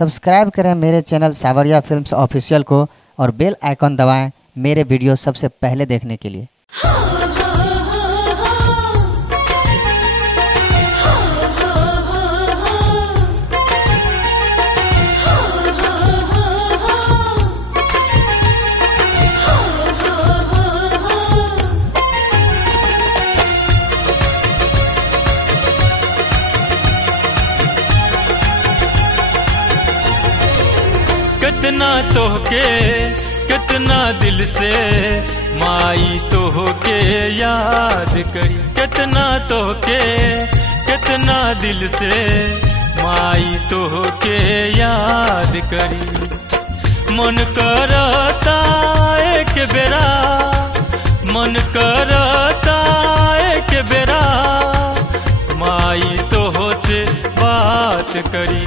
Subscribe करें मेरे channel सावरिया फिल्म्स ऑफिशियल को और बेल आइकन दबाएं मेरे वीडियो सबसे पहले देखने के लिए। कितना तोहके कितना दिल से माई तोहके याद करी, कितना तोहके कितना दिल से माई तोहके याद करी। मन करता एक बेरा, मन करता एक बेरा माई तोह से बात करी।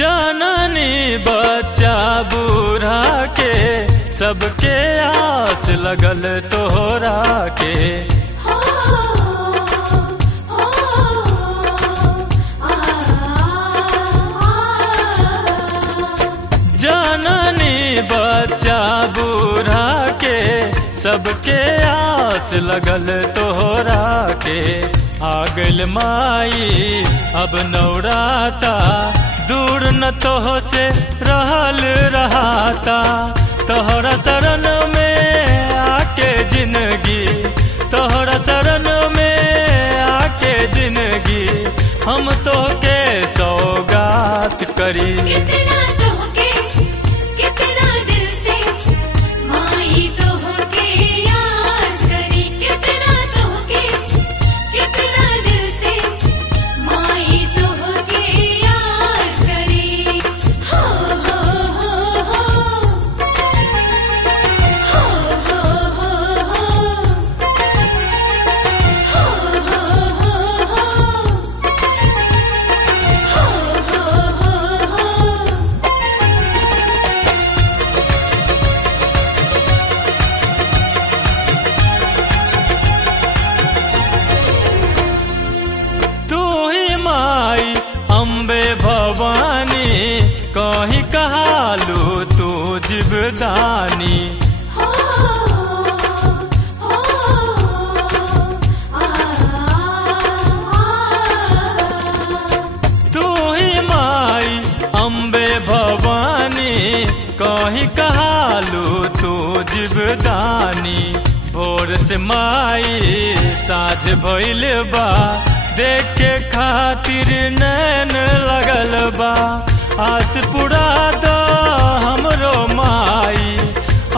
जननी बच्चा बूढ़ा के सबके आस लगल तोहरा के। जननी बच्चा बूढ़ा के सबके आस लगल तोहरा के। आ गइल माई अब नौराता, दूर न तोह से रहल रहाता। तोहरा शरण में आके जिंदगी, तोहरा शरण में आके जिंदगी हम तोहके सौगात करी। अम्बे भवानी कहीं कहालू तू जीवदानी। तू ही माई अम्बे भवानी कहीं कहालू तू जीवदानी। भोर से माई साँझ भइल बा, देखे खातिर नैन लगल बा। आस पुरा दा हमरो माई,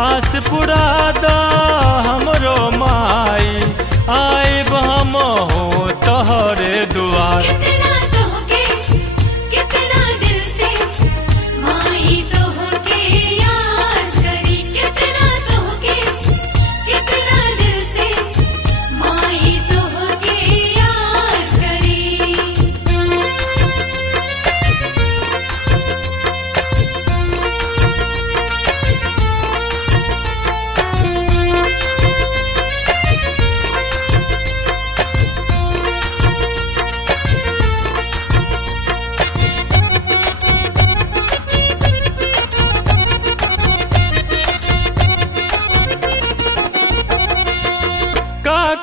आस पुरा दा हमरो माई। आइब हम हो तोहरे दुआर।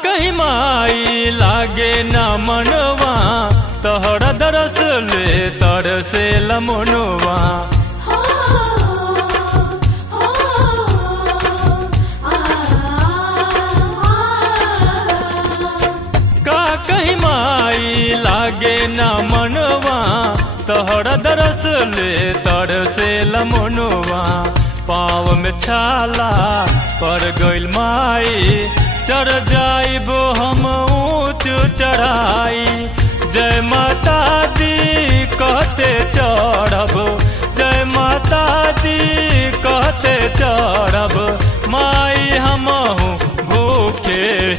कहीं माई लागे न मनवा, तोहरा दरस ले तरसे लमनवा। का कहीं माई लागे न मनवा, तोहरा दरस ले तरसे लमनवा। पाव पाँव में छाला पर गइल माई, चढ़ जाइब हम ऊँच चढ़ाई। जय माता दी कहते चढ़ब, जय माता दी कहते चढ़ब, माई हमहू भूखे